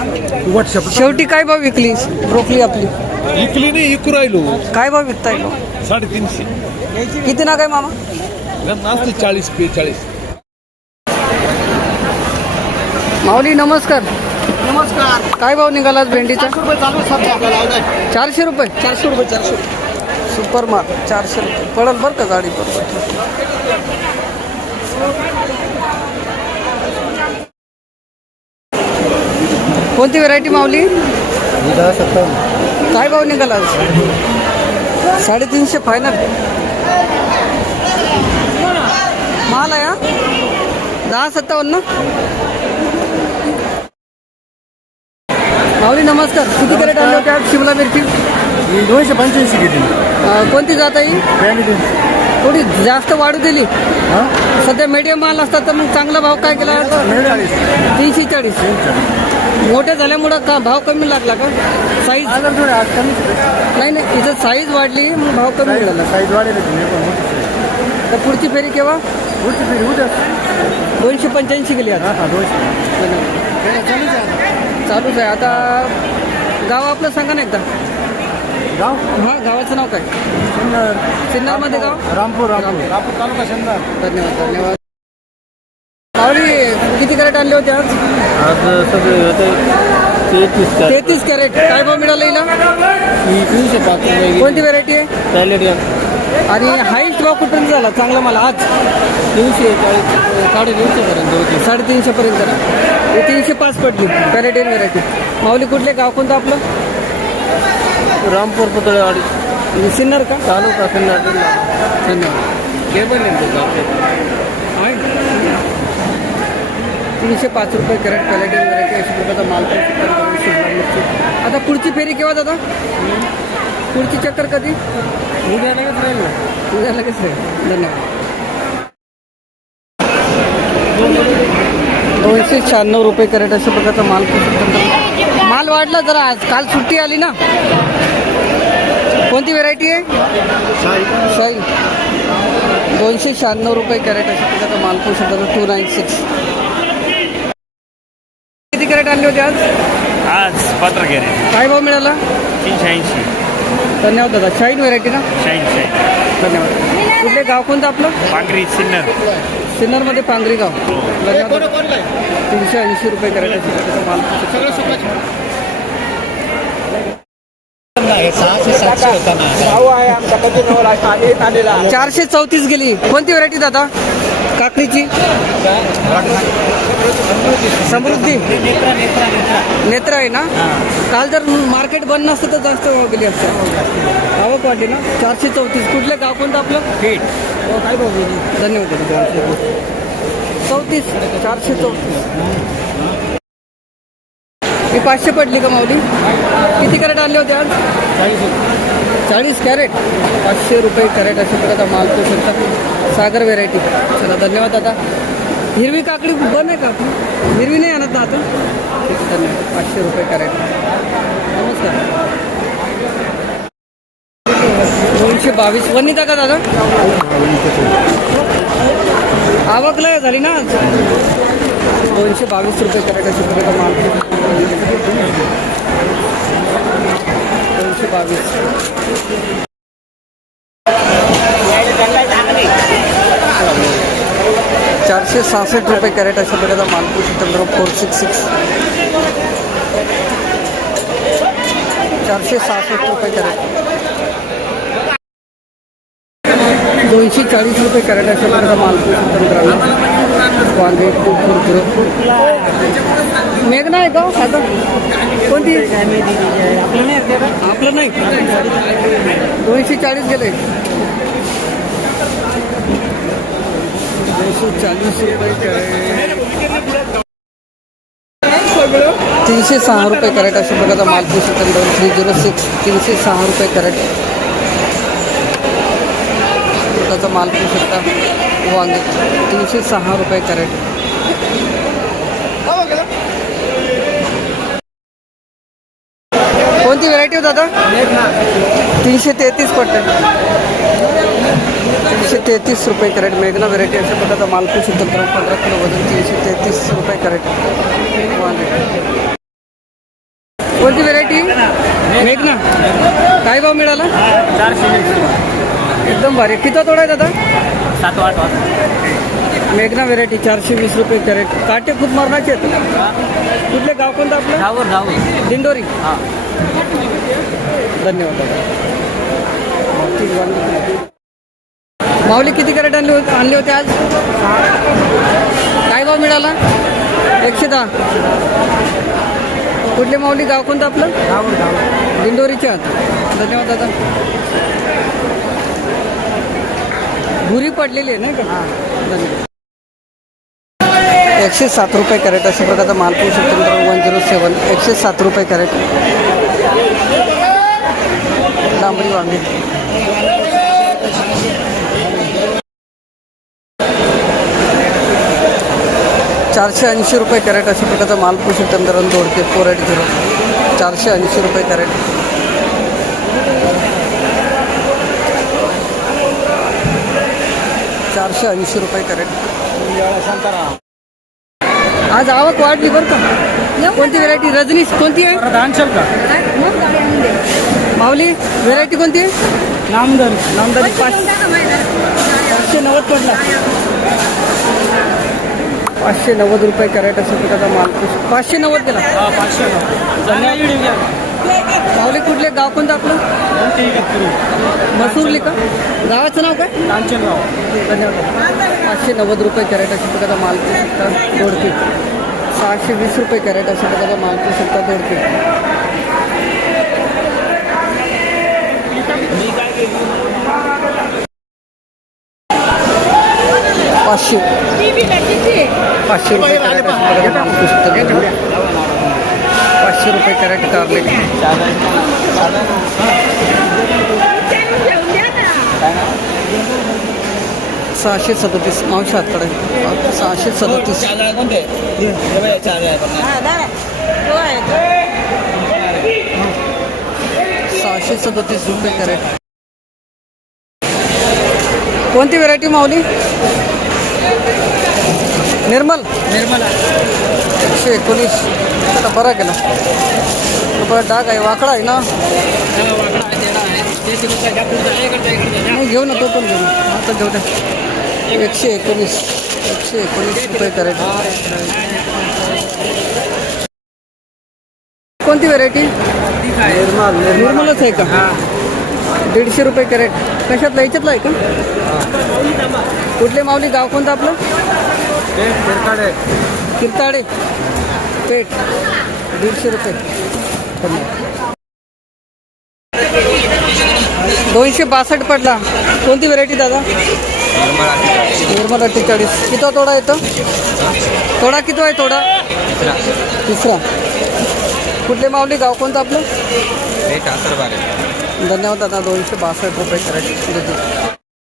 WhatsApp शेवटी काय भाव विकली? ब्रोकली आपली. इकली नाही इकू राहिलो. काय भाव विकताय? साडेतीनशे. किती ना काय मामा? असते चाळीस बेचाळीस. माऊली नमस्कार. नमस्कार. काय भाव निघाला आज भेंडीचा? रुपये चालू सध्या आपल्याला चारशे रुपये? चारशे रुपये चारशे सुपर माल चारशे रुपये. पडल बरं का गाडी बरोबर कोणती व्हरायटी माऊली? काय भाव निघाला साडेतीनशे फायनल माल आहे दहा सत्तावन्न. माऊली नमस्कार. किती कॅरेट आणले होते आज शिमला मिरची? दोनशे पंच्याऐंशी किती? कोणती जात आहे? थोडी जास्त वाढू दिली. सध्या मीडियम माल असतात तर मग चांगला भाव काय केला? तीनशे चाळीस. मोठे झाल्यामुळं का भाव कमी लागला का? साईज नाही नाही तिथं साईज वाढली मग भाव कमी मिळाला साईज वाढेल तर पुढची फेरी केव्हा? पुढची फेरी उद्या. दोनशे पंच्याऐंशी गेली आता. चालूच आहे. आता गाव आपलं सांगा ना एकदा. गाव? हा गावाचं नाव काय? सिन्नर. सिन्नरमध्ये गाव? रामपूर. रामपूर. रामपूर तालुका सिन्नर. धन्यवाद धन्यवाद. कॅरेट आणले होते आज? आज सगळे होते. तेहतीस तेहतीस कॅरेट. काय भाव मिळाला हिला? तीनशे पाच कोणती व्हरायटी आहे? आणि हाईस्ट भाव कुठून झाला? चांगला मला आज? तीनशे चाळीस साडेतीनशे पर्यंत होती. साडेतीनशे पर्यंत झाला. हे तीनशे पाच पडली. कॅरेटिन व्हरायटी माऊली कुठले गाव कोणतं आपलं? रामपूर पुतळेवाडी. सिन्नर का? तालुका सिन्नर. जिल्हा धन्यवाद केबल आहे. तीनशे पाच रुपये कॅरेट क्वालिटी व्हरायटी अशा प्रकारचा माल पण. आता पुढची फेरी केव्हा दादा पुढची चक्कर कधी? उद्या लगेच राहील ना. उद्या लगेच आहे धन्यवाद. दोनशे शहाण्णव रुपये कॅरेट अशा प्रकारचा माल. माल वाढला जरा आज. काल सुट्टी आली ना. कोणती व्हेरायटी आहे? शाही. दोनशे शहाण्णव रुपये कॅरेट अशा प्रकारचा माल शिक्षण टू नाईन सिक्स कॅरेट आणले होते आज? आज पत्र गेले काय भाव मिळाला? तीनशे ऐंशी. धन्यवाद दादा. शाईन व्हेरायटी ना? शाईन शाईन धन्यवाद. कुठले गाव कोणतं आपलं? पांगरी सिन्नर. सिन्नरमध्ये पांगरी गाव. धन्यवाद तीनशे ऐंशी रुपये कॅरेट चारशे चौतीस गेली. कोणती व्हरायटी दादा? काकडीची? समृद्धी. नेत्र आहे ना? काल जर मार्केट बंद नसतं तर जास्त गेली असतं आवक वाढली ना? चारशे चौतीस. कुठलं गाव कोणतं आपलं? हो, काय धन्यवाद. चौतीस. चारशे चौतीस. ही पाचशे पडली का माऊली? किती कॅरेट आणले होते आज? चाळीस. कॅरेट. पाचशे रुपये कॅरेट अशा प्रकारचा माल तो शकता सागर व्हेरायटी चला धन्यवाद दादा. हिरवी काकडी बंद आहे का? हिरवी नाही आणत ना आता? धन्यवाद. पाचशे रुपये करायचे नमस्कार. दोनशे बावीस. वनिता का दादा? आवक लय झाली ना दोनशे बावीस रुपये करायचा अशा माल. दोनशे बावीस. चारशे सहासष्ट रुपये कॅरेट अशा प्रकारचा मानपूर चंद्र फोर सिक्स सिक्स. चारशे सहासष्ट रुपये कॅरेट. दोनशे चाळीस रुपये कॅरेट अशा प्रकारचा मालपूर चंद्र वांगे टू फोर मेघना आहे का? आता कोणती? आपलं नाही. दोनशे चाळीस गेले. रुपये तीनशे सहा रुपये कॅरेट अशा प्रकारचा मालपूर दोन थ्री झिरो सिक्स तीनशे सहा रुपये कॅरेट. त्याचा माल पिऊ शकता. वांगे. तीनशे सहा रुपये कॅरेट. कोणती व्हरायटी हो दादा? तीनशे तेहतीस पडते तीनशे तेहतीस रुपये कॅरेट मेघना व्हरायटी अशा प्रकारचा मालपूर शुद्ध पंधरा किलो वजन तीनशे तेहतीस रुपये कॅरेट. कोणती व्हेरायटी मेघना. काय भाव मिळाला? एकदम भारी. किती तोडा आहे दादा? सात आठ वाजता मेघना व्हेरायटी चारशे वीस रुपये कॅरेट. काटे खूप मरणाचे आहेत. कुठले गाव कोणतं आपलं? धावर दिंडोरी. हां धन्यवाद दादा. माऊली किती कॅरेट आणले होते आणले होते आज? काय भाव मिळाला? एकशे दहा. कुठले माऊली? गाव कोणतं आपलं? दिंडोरीच्या धन्यवाद दादा. भुरी पडलेली आहे नाही का? धन्यवाद. एकशे सात रुपये कॅरेट अशा प्रकारचा मालपूर शकतो वन झिरो सेवन. एकशे सात रुपये कॅरेट. लांबडी वांगी. चारशे ऐंशी रुपये कॅरेट अशा प्रकारचा मालपूर सप्टेंबर दोडके फोर एट झिरो. चारशे ऐंशी रुपये कॅरेट. चारशे ऐंशी रुपये कॅरेट. आज आवक वाढली बरं का? कोणती व्हेरायटी रजनीश कोणती आहे? माऊली व्हेरायटी कोणती आहे? नामदर. नामदर पाच. पाचशे नव्वद पडला. पाचशे नव्वद रुपये कॅरेट असं प्रकारचा माल पाचशे नव्वद दिला. माऊली कुठले? गाव कोणतं आपलं? मसूरली का? गावाचं नाव काय? धन्यवाद. पाचशे नव्वद रुपये कॅरेट अशा प्रकारचा माल शकता दोडके. सहाशे वीस रुपये कॅरेट अशा प्रकारचा माल शकता दोडके. पाचशे. पाचशे रुपये कॅरेट पाचशे रुपये कॅरेट कारले. सहाशे सदतीस. मावशी हातकडे. सहाशे सदतीस. सहाशे सदतीस रुपये कॅरेट. कोणती व्हेरायटी माऊली? निर्मल? निर्मल एकशे एकोणीस. आता बरा केला बरं डाग आहे वाकडा आहे ना? नाही घेऊ ना तो पण घेऊ. आता घेऊ दे. एकशे एकोणीस. एकशे एकोणीस रुपये कॅरेट. कोणती व्हेरायटी निर्मल निर्मलच आहे का? दीडशे रुपये कॅरेट. कशातला? याच्यातला आहे का? कुठले माऊली? गाव कोणतं आपलं? किरताडे. पेठ दीडशे रुपये. दोनशे बासष्ट पडला. कोणती व्हेरायटी दादा? निर्मल अठ्ठेचाळीस किती तोडा येतो? तोडा किती आहे तोडा? तिसरा. कुठले माऊली गाव कोणतं आपलं? धन्यवाद दादा दोनशे बासष्ट रुपये देते